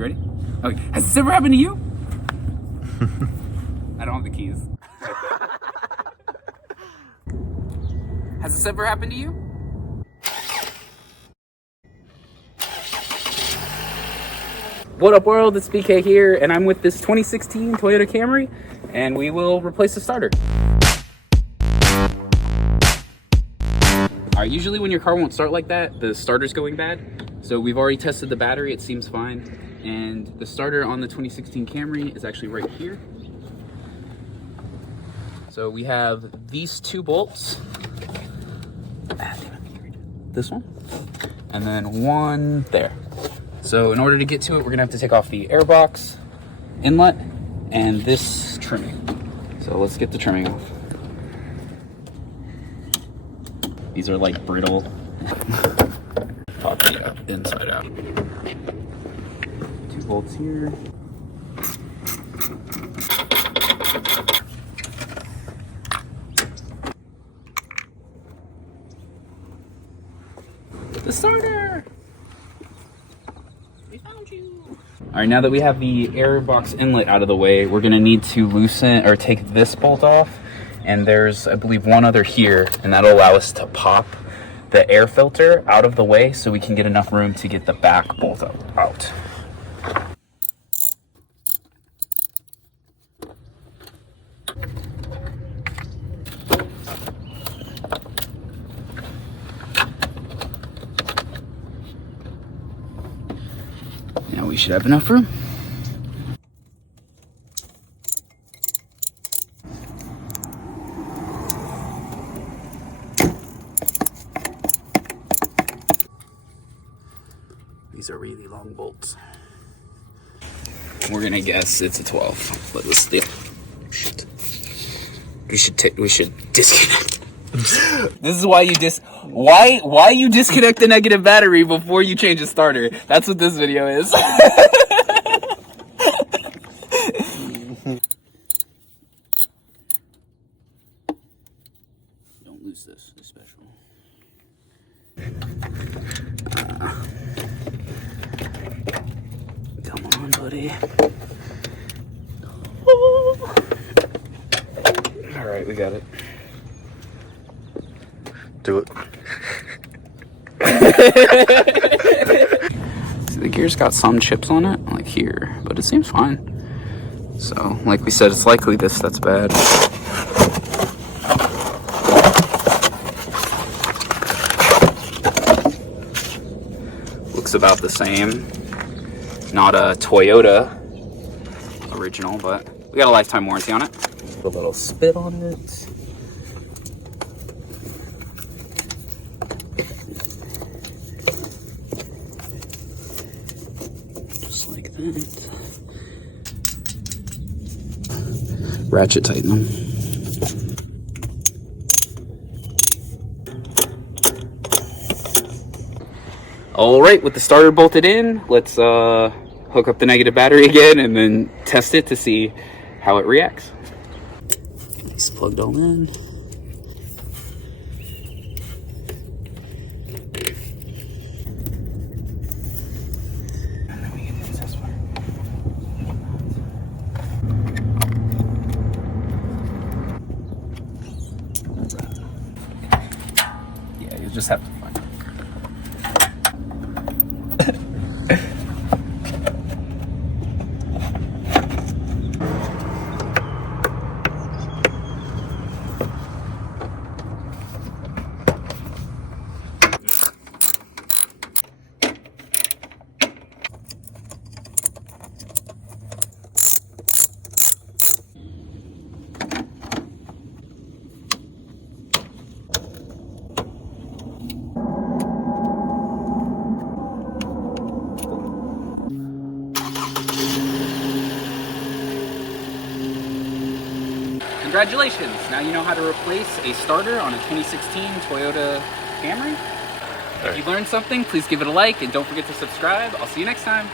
you ready? Okay. Has this ever happened to you? I don't have the keys. Has this ever happened to you? What up world, it's BK here, and I'm with this 2016 Toyota Camry, and we will replace the starter. Alright, usually when your car won't start like that, the starter's going bad. So we've already tested the battery, it seems fine. And the starter on the 2016 Camry is actually right here. So we have these two bolts. This one. And then one there. So in order to get to it, we're gonna have to take off the airbox inlet and this trimming. So let's get the trimming off. These are like brittle. Pop the inside out. 2 bolts here. The starter! We found you! Alright, now that we have the airbox inlet out of the way, we're gonna need to loosen or take this bolt off. And there's, I believe, one other here, and that'll allow us to pop the air filter out of the way so we can get enough room to get the back bolt out. Now we should have enough room. These are really long bolts. We're gonna guess it's a 12, but let's do. Shit. We should disconnect. This is why you why you disconnect the negative battery before you change the starter. That's what this video is. Don't lose this, it's special. Come on, buddy. Oh. All right, we got it. Do it. See, the gear's got some chips on it, like here, but it seems fine. So, like we said, it's likely that's bad. Looks about the same. Not a Toyota original, but we got a lifetime warranty on it. Put a little spit on it. Just like that. Ratchet tighten them. All right, with the starter bolted in, let's hook up the negative battery again and then test it to see how it reacts. It's plugged all in. And then we can use this one. Yeah, you just have to find it. Congratulations! Now you know how to replace a starter on a 2016 Toyota Camry. If you learned something, please give it a like and don't forget to subscribe. I'll see you next time.